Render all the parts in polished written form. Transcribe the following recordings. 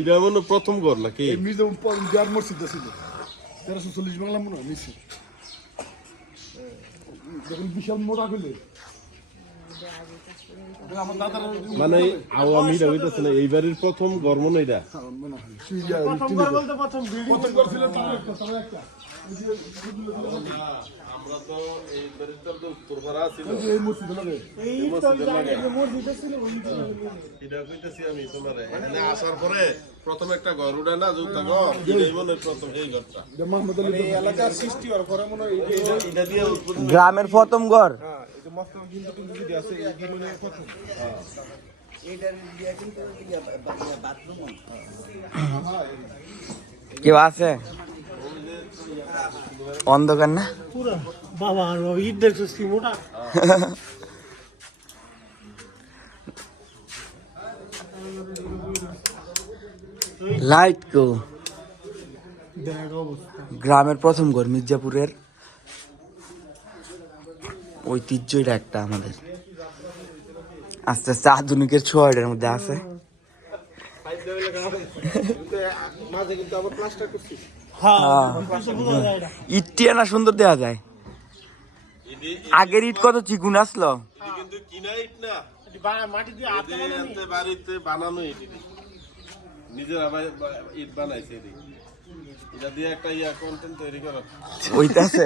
এটা মানে প্রথম ঘর নাকি? এই মিউজিয়াম বিরাট মসজিদ ছিল 1340 বাংলা মনে হয় নিশ্চয়। যখন বিশাল মোটা খুলে আমার দাদার মানে আওয়ামীরা হইতেছে না এই বাড়ির প্রথম ঘর মনে এটা। মনে হয় প্রথম ঘর বলতে প্রথম বিল্ডিং ছিল তার একটা আমরা তো এই বাড়িটার তো উত্তরপাড়া ছিল। এই মসজিদ লাগে এই তো জায়গায় যে মসজিদ ছিল ওই এটা কইতাছি আমি তোমারে এখানে আসার পরে প্রথম একটা ঘর উঠে না যৌথ ঘর, এটাই মনে হয় প্রথম এই ঘরটা। মোহাম্মদ আলী এই এলাকার সৃষ্টি হওয়ার পরে মনে হয় এটা দিয়ে উৎপন্ন গ্রামের প্রথম ঘর। হ্যাঁ এই যে মস্ত কিন্তু যদি আছে এই দিনে প্রথম কেউ আছে অন্ধকার না? পুরো বাবা ইট দেখছিস কি মোটা লাইট কো দেখ অবস্থা। গ্রামের প্রথম ঘর মির্জাপুরের ঐতিহ্য এটা একটা আমাদের। আস্তে আস্তে আধুনিকের ছোঁয়া এটার মধ্যে আছে। মাঝে কিন্তু আবার প্লাস্টার করছি। ইটটিয়া না সুন্দর দেওয়া যায়। আগের ইট কত চিকুন আসলো। এটা কিন্তু কিনা ইট না, মাটি দিয়ে হাতে এতে বাড়িতে বানানো ইট। নিজের আবার ইট বানাইছে এটি। এটা দিয়ে একটা কন্টেন্ট তৈরি করা। ওইটাছে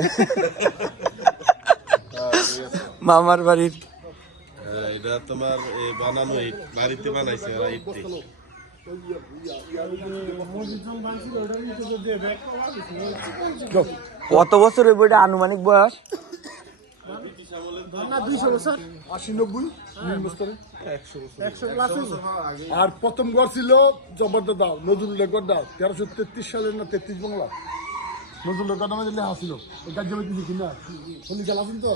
মামার বাড়ির এটা তোমার বানানো ইট, বাড়িতে বানাইছে ওরা ইট দিয়ে। কত বছর হইব এটা আনুমানিক বয়স? 200 বছর 80-90 নিম্নস্তরে 100 প্লাস আর প্রথম ঘর ছিল জবরদস্ত নজরুলের ঘর দাও 1333 সালের না 33 বাংলা নজরুলের ঘর নামে লেখা ছিল। এই গাছ জমি কিনা শুনি খেলা আছেন তো